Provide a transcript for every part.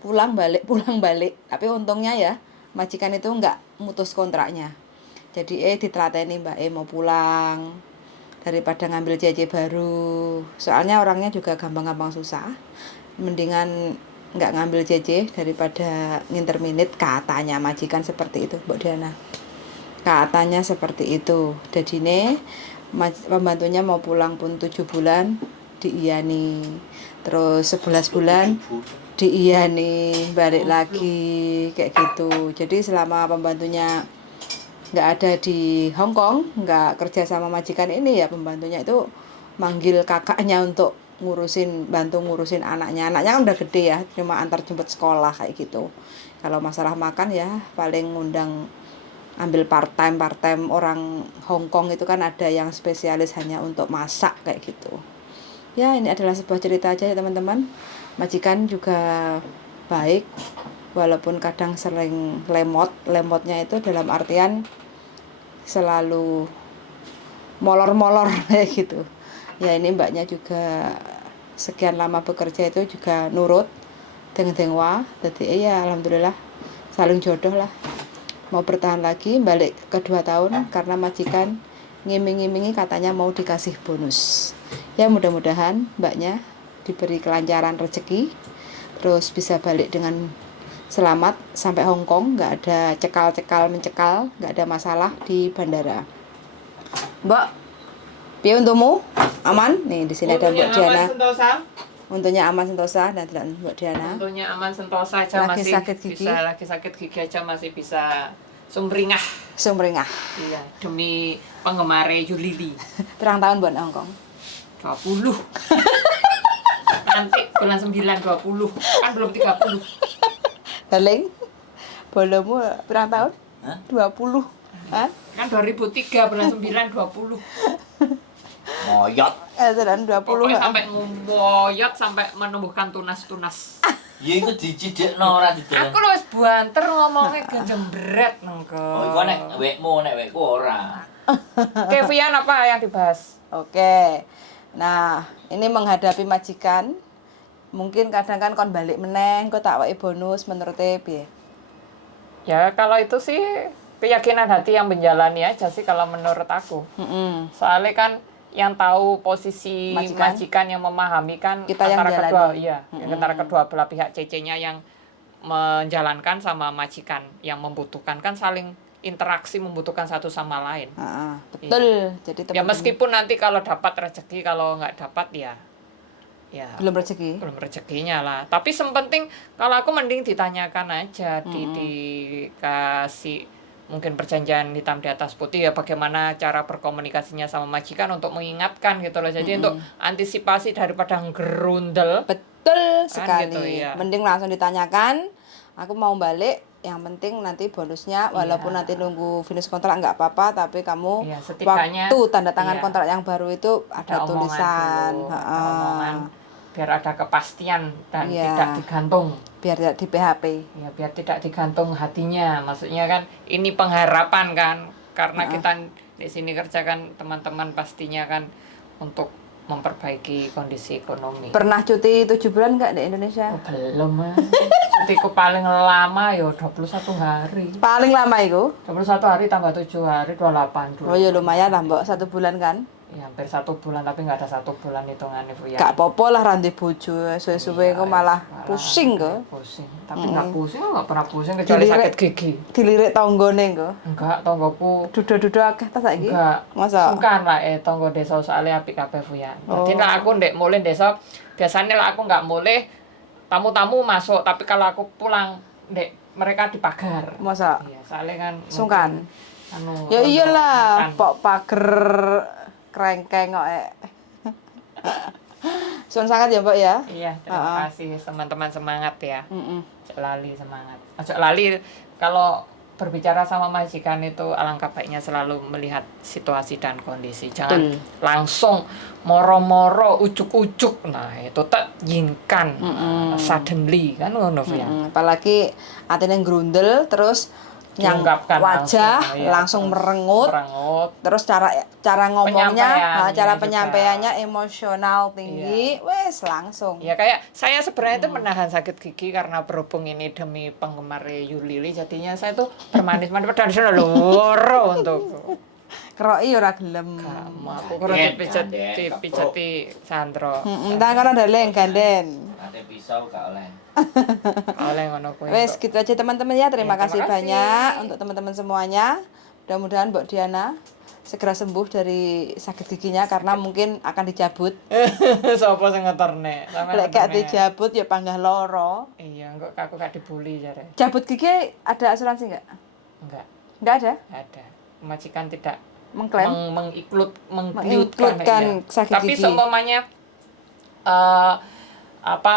pulang balik. Tapi untungnya ya majikan itu nggak mutus kontraknya. Jadi ditlateni Mbak mau pulang daripada ngambil JJ baru. Soalnya orangnya juga gampang-gampang susah. Mendingan nggak ngambil JJ daripada nginterminate, katanya majikan seperti itu Mbak Diana. Katanya seperti itu. Jadi nih pembantunya mau pulang pun 7 bulan diiyani, terus 11 bulan diiyani balik lagi kayak gitu. Jadi selama pembantunya nggak ada di Hong Kong, nggak kerja sama majikan ini, ya pembantunya itu manggil kakaknya untuk bantu ngurusin anaknya kan udah gede ya, cuma antar jemput sekolah kayak gitu. Kalau masalah makan ya paling ngundang ambil part time orang Hong Kong itu kan ada yang spesialis hanya untuk masak kayak gitu. Ya ini adalah sebuah cerita aja ya teman-teman. Majikan juga baik walaupun kadang sering lemotnya itu dalam artian selalu molor-molor kayak gitu. Ya ini mbaknya juga sekian lama bekerja itu juga nurut deng-dengwa. Jadi ya alhamdulillah saling jodoh lah. Mau bertahan lagi balik ke 2 tahun karena majikan ngiming-ngimingi katanya mau dikasih bonus. Ya mudah-mudahan mbaknya diberi kelancaran rezeki, terus bisa balik dengan selamat sampai Hong Kong, nggak ada mencekal, nggak ada masalah di bandara. Mbak, piye untukmu? Aman? Nih di sini ada Mbak Diana. Untungnya aman sentosa dan tidak Mbak Diana. Untungnya aman sentosa aja, lagi masih sakit gigi. lagi sakit gigi aja masih bisa sumringah. Iya, demi penggemar Yulili. Terang tahun buat Hong Kong. 20. Nanti bulan 9 20. Kan belum 30. Darling, bolomu berapa tahun? Hah? 20. Hah? Kan 2003 bulan 9 20. Moyot. Tenan 20. Pokoknya sampai ngumboyot sampai menumbuhkan tunas-tunas. Ya iku dicidekno ora dideleng. Aku lu wis banter ngomongnya gejembret nengko. Oh, iku nek wekmu nek wekku ora. Kevian apa yang dibahas? Oke. Nah, ini menghadapi majikan. Mungkin kadang kan kon balik meneng, kok tak wae bonus menurut piye? Ya kalau itu sih keyakinan hati yang menjalani aja sih kalau menurut aku. Soalnya kan yang tahu posisi majikan yang memahami kan kita antara yang kedua, antara kedua belah pihak CC-nya yang menjalankan sama majikan yang membutuhkan kan saling interaksi, membutuhkan satu sama lain. Betul. Iya. Jadi ya meskipun nanti kalau dapat rezeki, kalau nggak dapat ya belum rezekinya lah. Tapi penting kalau aku mending ditanyakan aja, dikasih mungkin perjanjian hitam di atas putih ya bagaimana cara berkomunikasinya sama majikan untuk mengingatkan gitu loh. Jadi untuk antisipasi daripada gerundel. Betul sekali. Gitu, ya. Mending langsung ditanyakan, aku mau balik, yang penting nanti bonusnya walaupun nanti nunggu finish kontrak nggak apa-apa, tapi kamu waktu tanda tangan kontrak yang baru itu ada tulisan dulu, omongan biar ada kepastian dan tidak digantung, biar tidak di PHP ya, biar tidak digantung hatinya. Maksudnya kan ini pengharapan kan, karena kita di sini kerja kan teman-teman pastinya kan untuk memperbaiki kondisi ekonomi. Pernah cuti 7 bulan nggak di Indonesia? Oh, belum. Cutiku paling lama ya 21 hari. Paling lama itu? 21 hari tambah 7 hari 28 dulu. Oh ya lumayan lah Mbak, 1 bulan kan? Ya hampir 1 bulan tapi nggak ada 1 bulan hitungannya Bu ya. Gak apa-apa lah rantai bojo, suwe-suwe kok malah pusing kok. Pusing. Tapi nggak pusing, nggak pernah pusing kecuali sakit gigi. Dilirik tonggone kok. Enggak, tonggoku. Dudo-dudo akeh ta saiki? Enggak. Masa? Sungkan lah tonggo desa soalnya apik kabeh Bu ya. Jadi lah aku ndek mulih desa, biasanya lah aku nggak mulih tamu-tamu masuk, tapi kalau aku pulang ndek mereka di pagar. Masa? Iya, soalnya kan sungkan. Ya iyalah, pok pager krengkeng kok Suwun sangat ya Mbak ya. Iya, terima kasih teman-teman, semangat ya. Ojo lali semangat. Ojo lali kalau berbicara sama majikan itu alangkah baiknya selalu melihat situasi dan kondisi. Jangan langsung moro-moro ujuk-ujuk. Nah, itu tak yingkan suddenly kan ngono ya. Apalagi atine grundel terus yang Diungkapkan wajah iya, langsung terus merengut. merengut. Terus cara ngomongnya, Penyampaiannya cara juga. penyampaiannya emosional tinggi, wes langsung. Ya kayak saya sebenarnya itu menahan sakit gigi karena berhubung ini demi penggemar Yulili, jadinya saya tuh bermanis-manis padahal sudah loro untuk Keroki ora gelem. kamu aku kurang Ganden, dipijati Sandro. Entah kono daleng ganden. Ada pisau gak oleh. Oleh ngono kuwi. Wes gitu aja teman-teman ya. Terima Ya, kasih terima kasih. banyak untuk teman-teman semuanya. Mudah-mudahan Mbok Diana segera sembuh dari sakit giginya karena mungkin akan dicabut. Sopo sing ngeterne? Sampeyan Lek gak ngeterne. dijabut ya panggah loro. Iya, enggak aku gak dibully jare. Cabut gigi ada asuransi nggak? Enggak, Nggak ada. ada. Majikan tidak Mengklaim. iya. Mengincludekan sakit Tapi gigi. seumpamanya apa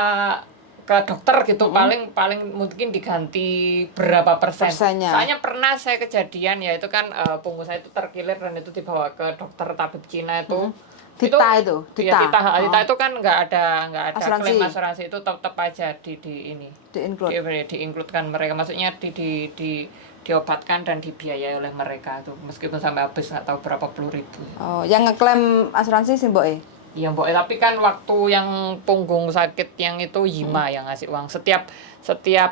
ke dokter gitu paling mungkin diganti berapa persen. Persennya. Soalnya pernah saya kejadian ya itu kan punggung saya itu terkilir dan itu dibawa ke dokter tabib Cina itu. Tita itu, Iya, Tita. Tita itu kan nggak ada Asuransi. klaim asuransi itu tetap aja di ini Di-include. diincludekan mereka, maksudnya diobatkan dan dibiayai oleh mereka tuh meskipun sampai habis nggak tahu berapa puluh ribu. Oh, yang ngeklaim asuransi sih Mbok Iya Mbok, tapi kan waktu yang punggung sakit yang itu Yima yang ngasih uang setiap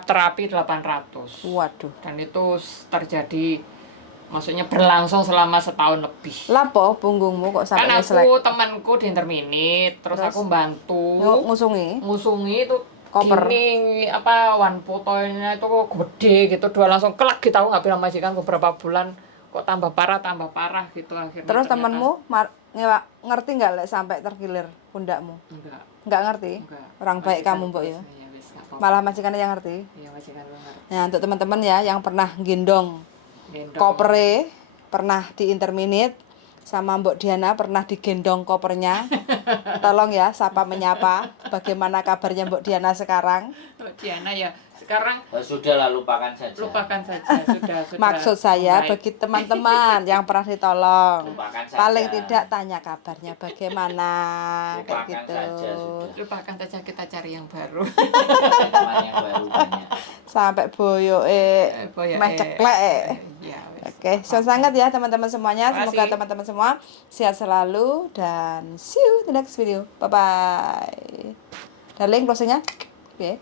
terapi 800. Waduh. Dan itu terjadi maksudnya berlangsung selama setahun lebih. Lapo punggungmu kok sampai Kan ngeselek? aku temanku di interminit, terus aku bantu ngusungi itu Koper. gini apa one fotonya itu kok gede gitu, dua langsung kelak gitu, aku nggak bilang majikan beberapa bulan kok tambah parah gitu akhirnya. Terus ternyata- temenmu ngerti nggak lek sampai terkilir pundakmu? enggak Nggak ngerti? enggak Orang baik Majikan kamu Mbok terus, ya. iya, wis, nggak apa-apa. Malah majikannya yang ngerti. Iya majikan lu ngerti. Nah, untuk teman-teman ya yang pernah gendong Gendong. kopere, pernah di interminit sama Mbok Diana pernah digendong kopernya. Tolong ya sapa menyapa bagaimana kabarnya Mbok Diana sekarang. Mbak Diana ya sekarang Sudah lah, lupakan saja. lupakan saja sudah Maksud saya baik. bagi teman-teman yang pernah ditolong, Lupakan saja. paling tidak tanya kabarnya bagaimana kayak Lupakan gitu. saja sudah. lupakan saja, kita cari yang baru. Teman yang baru banyak. Sampai boyo meh ceklek. Iya, wis. Oke, so sangat ya teman-teman semuanya. Terima Semoga kasih. teman-teman semua sehat selalu dan see you the next video. Bye bye. Darling closingnya. Oke.